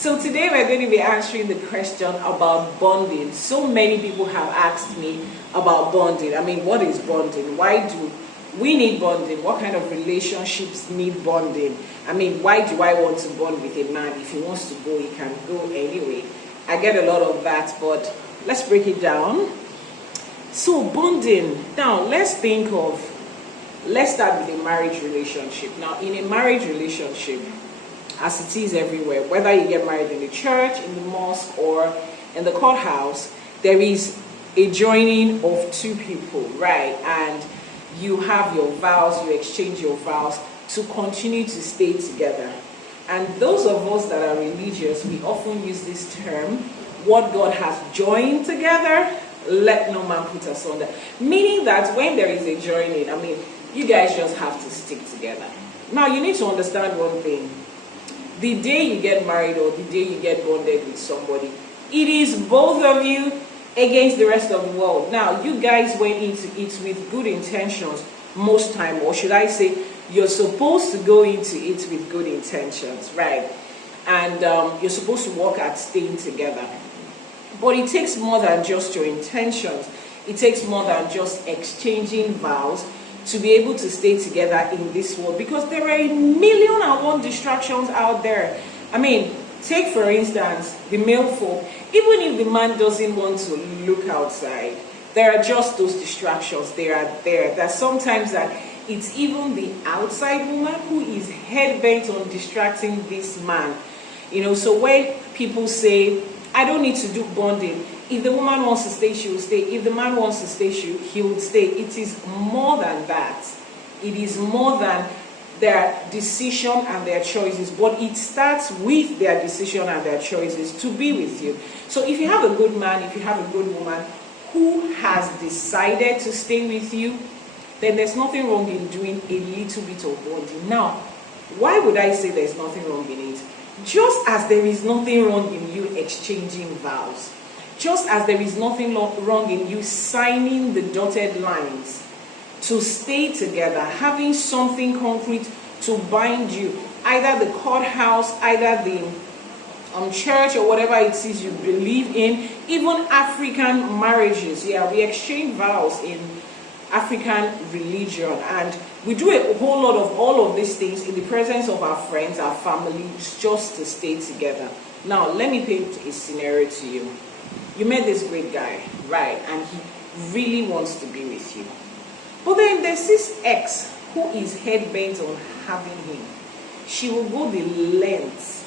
So today we're going to be answering the question about bonding. So many people have asked me about bonding. I mean, what is bonding? Why do we need bonding? What kind of relationships need bonding? I mean, why do I want to bond with a man? If he wants to go, he can go anyway. I get a lot of that, but let's break it down. So bonding. Now let's start with a marriage relationship. Now in a marriage relationship, as it is everywhere, whether you get married in the church, in the mosque, or in the courthouse, there is a joining of two people, right? And you have your vows, you exchange your vows to continue to stay together. And those of us that are religious, we often use this term, what God has joined together, let no man put asunder. Meaning that when there is a joining, I mean, you guys just have to stick together. Now you need to understand one thing. The day you get married or the day you get bonded with somebody, it is both of you against the rest of the world. Now, you guys went into it with good intentions most time, or should I say, you're supposed to go into it with good intentions, right? And you're supposed to work at staying together. But it takes more than just your intentions. It takes more than just exchanging vows to be able to stay together in this world, because there are 1,000,001 distractions out there. I mean, take for instance the male folk. Even if the man doesn't want to look outside, there are just those distractions. They are there. That sometimes that it's even the outside woman who is head bent on distracting this man. You know, so when people say, I don't need to do bonding. If the woman wants to stay, she will stay. If the man wants to stay, he will stay. It is more than that. It is more than their decision and their choices. But it starts with their decision and their choices to be with you. So if you have a good man, if you have a good woman who has decided to stay with you, then there's nothing wrong in doing a little bit of bonding. Now, why would I say there's nothing wrong in it? Just as there is nothing wrong in you exchanging vows, just as there is nothing wrong in you signing the dotted lines to stay together, having something concrete to bind you, either the courthouse, either the church, or whatever it is you believe in. Even African marriages, yeah, we exchange vows in African religion, and we do a whole lot of all of these things in the presence of our friends, our families, just to stay together. Now let me paint a scenario to you. You met this great guy, right, and he really wants to be with you, but then there's this ex who is head bent on having him. She will go the lengths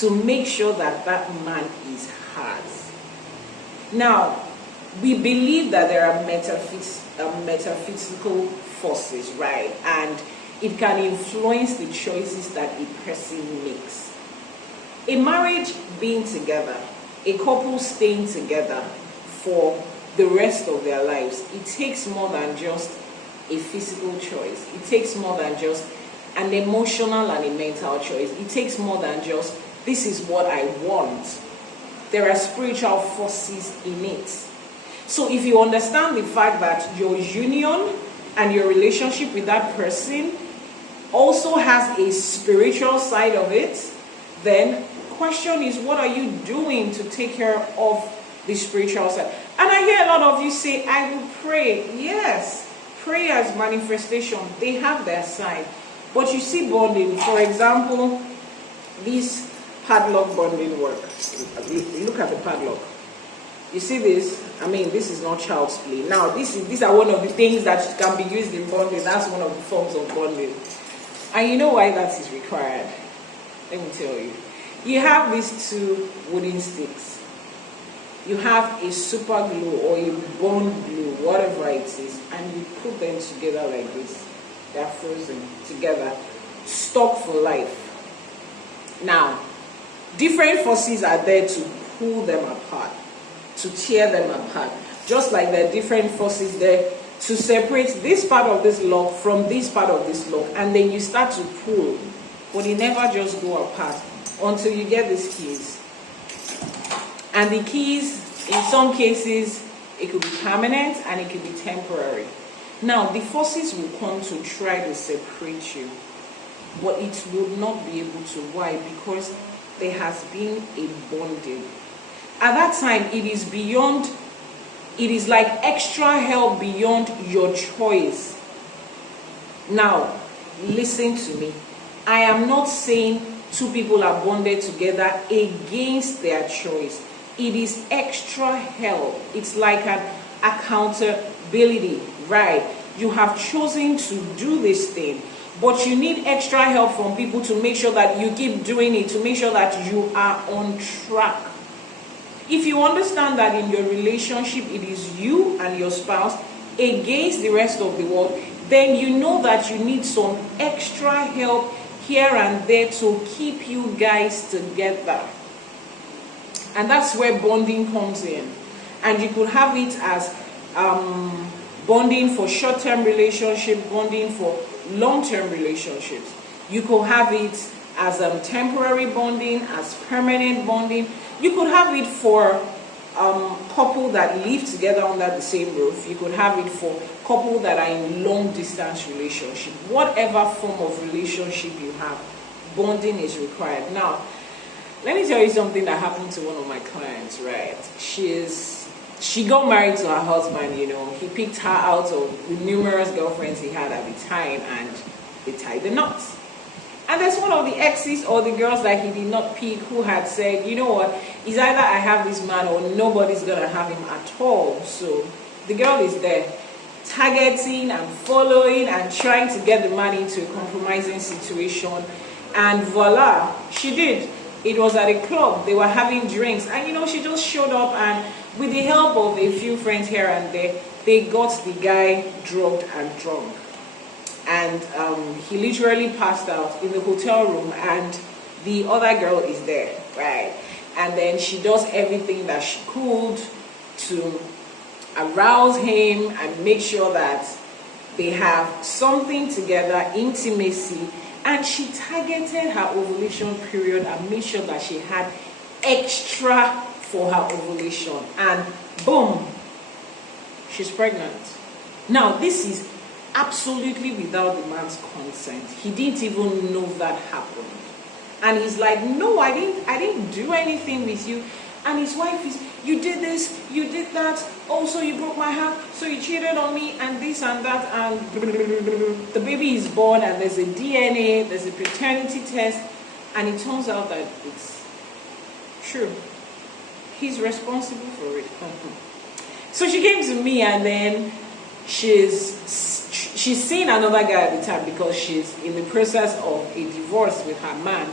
to make sure that that man is hers. Now, we believe that there are metaphysical forces, right? And it can influence the choices that a person makes. A marriage being together, a couple staying together for the rest of their lives, it takes more than just a physical choice. It takes more than just an emotional and a mental choice. It takes more than just, this is what I want. There are spiritual forces in it. So if you understand the fact that your union and your relationship with that person also has a spiritual side of it, then the question is, what are you doing to take care of the spiritual side? And I hear a lot of you say, I will pray. Yes, prayers, manifestation, they have their side. But you see bonding, for example, this padlock bonding work. Look at the padlock. You see this? I mean, this is not child's play. Now, these are one of the things that can be used in bonding. That's one of the forms of bonding. And you know why that is required? Let me tell you. You have these two wooden sticks. You have a super glue or a bond glue, whatever it is, and you put them together like this. They're frozen together, stuck for life. Now, different forces are there to pull them apart, to tear them apart, just like there are different forces there to separate this part of this lock from this part of this lock, and then you start to pull, but they never just go apart until you get these keys. And the keys, in some cases, it could be permanent and it could be temporary. Now, the forces will come to try to separate you, but it will not be able to. Why? Because there has been a bonding. At that time, it is like extra help beyond your choice. Now, listen to me. I am not saying two people are bonded together against their choice. It is extra help. It's like an accountability, right? You have chosen to do this thing, but you need extra help from people to make sure that you keep doing it, to make sure that you are on track. If you understand that in your relationship it is you and your spouse against the rest of the world, then you know that you need some extra help here and there to keep you guys together. And that's where bonding comes in. And you could have it as bonding for short-term relationship, bonding for long-term relationships. You could have it as temporary bonding, as permanent bonding. You could have it for couple that live together under the same roof. You could have it for couple that are in long distance relationship. Whatever form of relationship you have, bonding is required. Now, let me tell you something that happened to one of my clients, right? She got married to her husband, he picked her out of the numerous girlfriends he had at the time, and they tied the knots. And there's one of the exes or the girls that he did not pick who had said, you know what, it's either I have this man or nobody's gonna have him at all. So the girl is there targeting and following and trying to get the man into a compromising situation, and voila, she did. It was at a club, they were having drinks, and she just showed up, and with the help of a few friends here and there, they got the guy drugged and drunk. And he literally passed out in the hotel room, and the other girl is there, right? And then she does everything that she could to arouse him and make sure that they have something together, intimacy. And she targeted her ovulation period and made sure that she had extra for her ovulation. And boom, she's pregnant. Now, this is absolutely without the man's consent. He didn't even know that happened. And he's like, no, I didn't do anything with you. And his wife is, you did this, you did that, also you broke my heart, so you cheated on me, and this and that, and the baby is born, and there's a DNA, there's a paternity test, and it turns out that it's true. He's responsible for it. So she came to me, and then she's seen another guy at the time because she's in the process of a divorce with her man.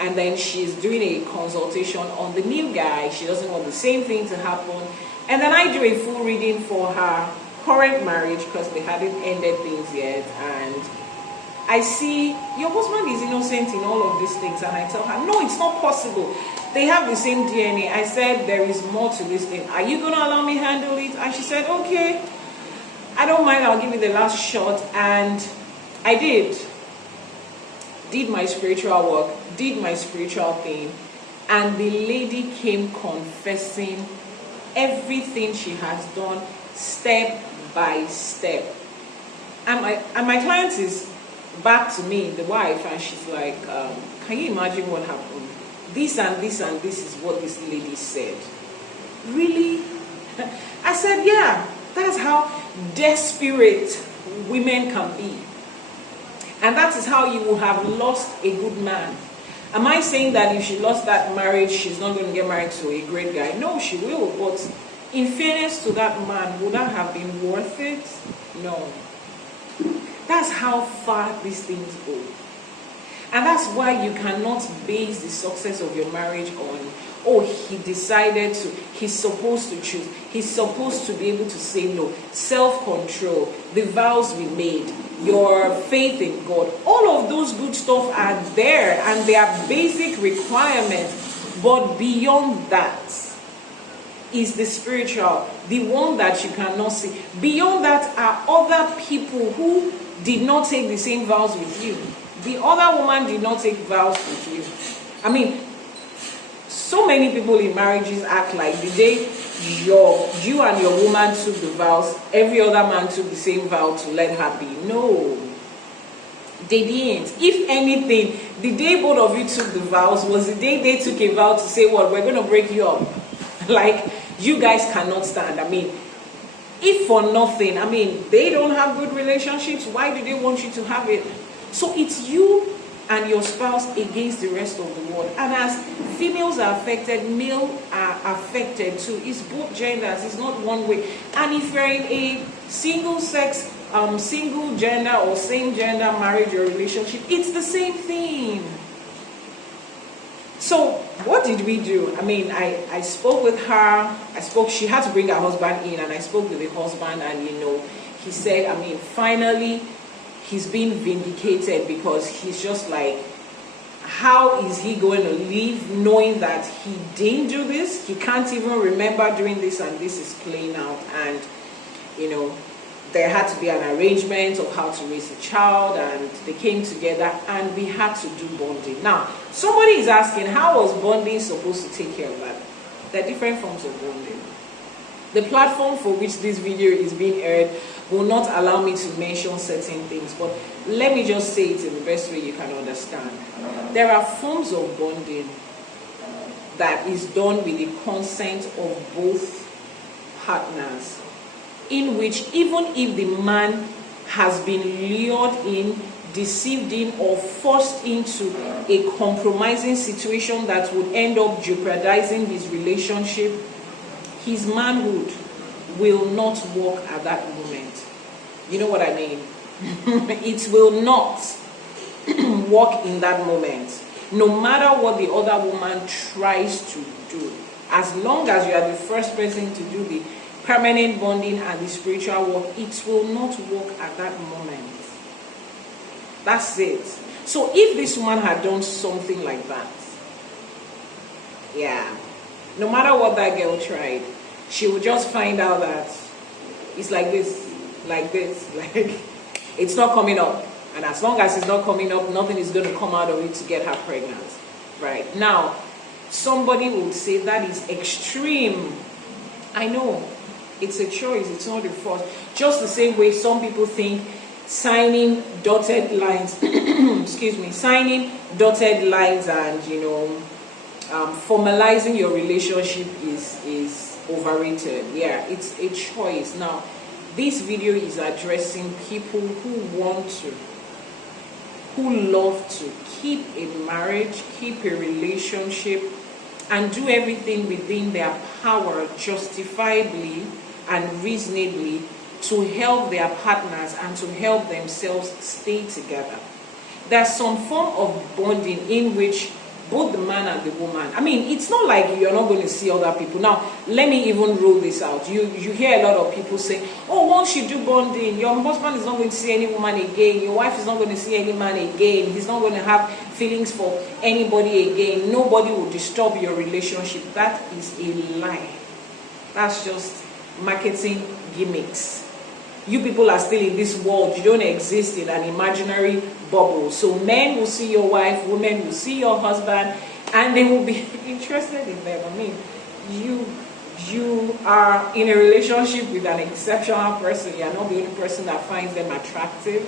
And then she's doing a consultation on the new guy. She doesn't want the same thing to happen. And then I do a full reading for her current marriage because they hadn't ended things yet. And I see, your husband is innocent in all of these things. And I tell her, no, it's not possible. They have the same DNA. I said, there is more to this thing. Are you going to allow me to handle it? And she said, okay, I don't mind. I'll give you the last shot. And I did my spiritual work, did my spiritual thing, and the lady came confessing everything she has done step by step. And my client is back to me, the wife, and she's like, can you imagine what happened? This and this and this is what this lady said. Really? I said, yeah, that's how desperate women can be. And that is how you will have lost a good man. Am I saying that if she lost that marriage, she's not going to get married to a great guy? No, she will. But in fairness to that man, would that have been worth it? No. That's how far these things go. And that's why you cannot base the success of your marriage on, oh, he decided to, he's supposed to choose, he's supposed to be able to say no, self-control, the vows we made, your faith in God. All of those good stuff are there and they are basic requirements. But beyond that is the spiritual, the one that you cannot see. Beyond that are other people who did not take the same vows with you. The other woman did not take vows with you. I mean, so many people in marriages act like the day you and your woman took the vows, every other man took the same vow to let her be. No. They didn't. If anything, the day both of you took the vows was the day they took a vow to say, what, we're going to break you up. Like, you guys cannot stand. I mean, if for nothing, I mean, they don't have good relationships, why do they want you to have it? So it's you and your spouse against the rest of the world. And as females are affected, male are affected too. It's both genders, it's not one way. And if you're in a single sex, single gender or same gender marriage or relationship, it's the same thing. So what did we do? I mean, I spoke with her. She had to bring her husband in, and I spoke with the husband, and he said, I mean, finally he's been vindicated, because he's just like, how is he going to live knowing that he didn't do this? He can't even remember doing this, and this is playing out. And there had to be an arrangement of how to raise a child, and they came together and we had to do bonding. Now, somebody is asking, how was bonding supposed to take care of that? There are different forms of bonding. The platform for which this video is being aired will not allow me to mention certain things, but let me just say it in the best way you can understand. There are forms of bonding that is done with the consent of both partners, in which even if the man has been lured in, deceived in, or forced into a compromising situation that would end up jeopardizing his relationship, his manhood will not work at that moment. You know what I mean? It will not work in that moment. No matter what the other woman tries to do, as long as you are the first person to do the permanent bonding and the spiritual work, it will not work at that moment. That's it. So if this woman had done something like that, yeah, no matter what that girl tried, she would just find out that it's like this, like it's not coming up. And as long as it's not coming up, nothing is going to come out of it to get her pregnant. Right? Now, somebody will say that is extreme. I know. It's a choice. It's not a force. Just the same way some people think signing dotted lines, signing dotted lines and, formalizing your relationship is overrated. Yeah, it's a choice. Now, this video is addressing people who love to keep a marriage, keep a relationship, and do everything within their power, justifiably and reasonably, to help their partners and to help themselves stay together. There's some form of bonding in which both the man and the woman, I mean, it's not like you're not going to see other people. Now, let me even roll this out. You hear a lot of people say, oh, once you do bonding, your husband is not going to see any woman again, your wife is not going to see any man again, he's not going to have feelings for anybody again, nobody will disturb your relationship. That is a lie. That's just marketing gimmicks. You people are still in this world. You don't exist in an imaginary bubble. So men will see your wife, women will see your husband, and they will be interested in them. I mean, you are in a relationship with an exceptional person. You are not the only person that finds them attractive.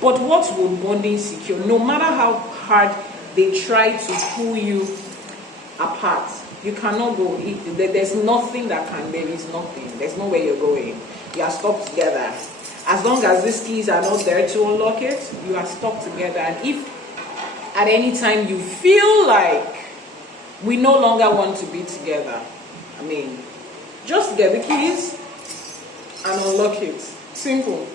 But what will bonding secure? No matter how hard they try to pull you apart, you cannot go. There's nothing that can. There is nothing. There's nowhere you're going. You are stuck together. As long as these keys are not there to unlock it, you are stuck together. And if at any time you feel like we no longer want to be together, I mean, just get the keys and unlock it. Simple.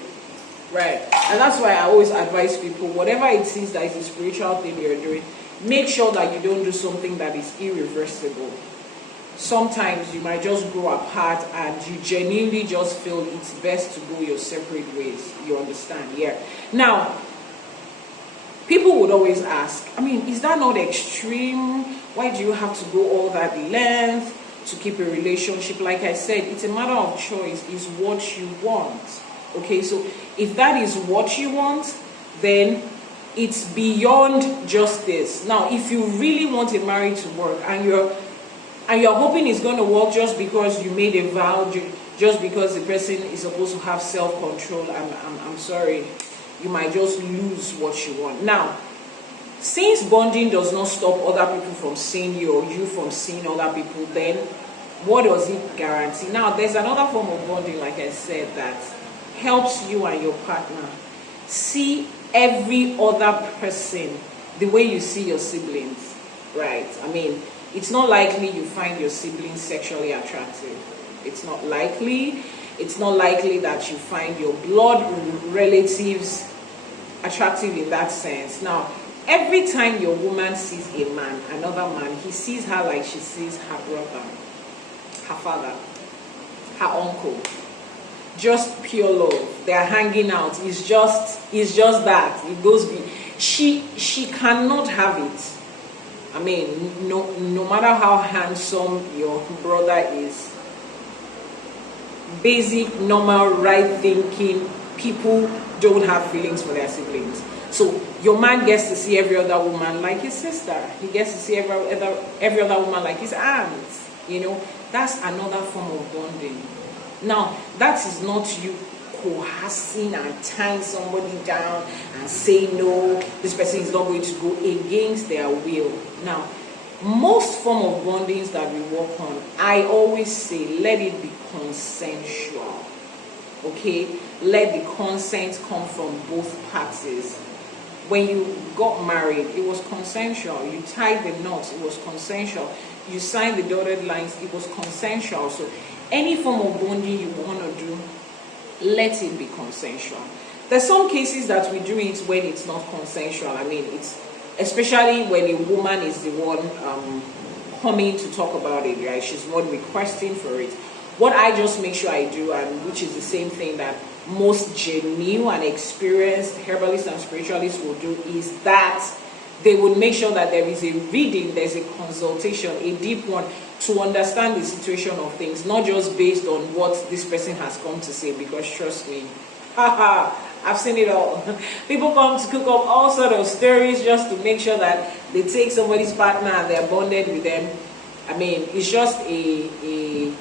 Right? And that's why I always advise people, whatever it is that is a spiritual thing you're doing, make sure that you don't do something that is irreversible. Sometimes you might just grow apart and you genuinely just feel it's best to go your separate ways. You understand? Yeah. Now, people would always ask, I mean, is that not extreme? Why do you have to go all that length to keep a relationship? Like I said, it's a matter of choice. It's what you want. Okay, so if that is what you want, then it's beyond just this. Now, if you really want a marriage to work and you're hoping it's going to work just because you made a vow, just because the person is supposed to have self-control, I'm sorry. you might just lose what you want. Now, since bonding does not stop other people from seeing you or you from seeing other people, then what does it guarantee? Now, there's another form of bonding, like I said, that helps you and your partner see every other person the way you see your siblings, right? I mean, it's not likely you find your siblings sexually attractive. It's not likely. It's not likely that you find your blood relatives attractive in that sense. Now, every time your woman sees a man, another man, he sees her like she sees her brother, her father, her uncle. Just pure love. They are hanging out. It's just that. It goes. She cannot have it. I mean, no matter how handsome your brother is, basic, normal, right thinking people don't have feelings for their siblings. So your man gets to see every other woman like his sister. He gets to see every other woman like his aunt. You know, that's another form of bonding. Now, that is not you coercing and tying somebody down and saying, no, this person is not going to go against their will. Now, most form of bondings that we work on, I always say, let it be consensual. Okay? Let the consent come from both parties. When you got married, it was consensual. You tied the knots, it was consensual. You signed the dotted lines, it was consensual. So any form of bonding you want to do, let it be consensual. There's some cases that we do it when it's not consensual. I mean, it's especially when a woman is the one coming to talk about it, right? She's the one requesting for it. What I just make sure I do, and which is the same thing that most genuine and experienced herbalists and spiritualists will do, is that they would make sure that there is a reading, there's a consultation, a deep one, to understand the situation of things, not just based on what this person has come to say, because trust me, I've seen it all. People come to cook up all sort of stories just to make sure that they take somebody's partner and they're bonded with them. I mean, it's just a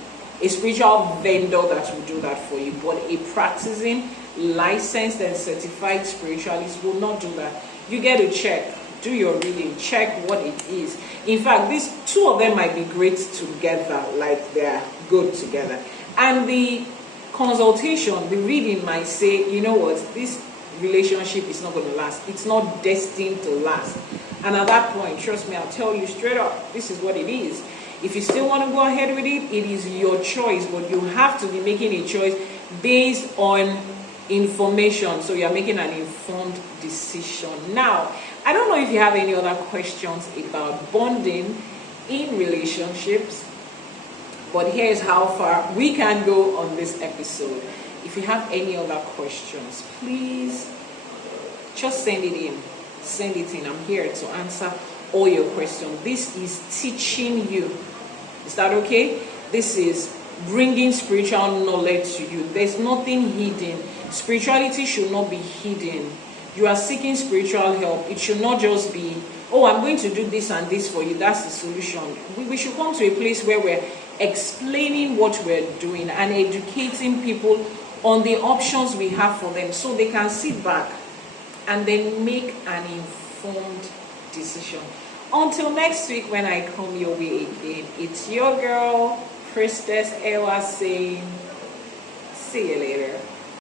spiritual vendor that will do that for you, but a practicing, licensed and certified spiritualist will not do that. You get to check, do your reading, check what it is. In fact, these two of them might be great together, like they're good together. And the consultation, the reading might say, you know what, this relationship is not going to last. It's not destined to last. And at that point, trust me, I'll tell you straight up, this is what it is. If you still want to go ahead with it, it is your choice, but you have to be making a choice based on information. So you're making an informed decision. Now, I don't know if you have any other questions about bonding in relationships, but here's how far we can go on this episode. If you have any other questions, please just send it in. Send it in. I'm here to answer all your questions. This is teaching you. Is that okay? This is bringing spiritual knowledge to you. There's nothing hidden. Spirituality should not be hidden. You are seeking spiritual help. It should not just be, oh, I'm going to do this and this for you. That's the solution. We should come to a place where we're explaining what we're doing and educating people on the options we have for them, so they can sit back and then make an informed decision. Until next week when I come your way again, it's your girl, Priestess Ewa, saying, see you later.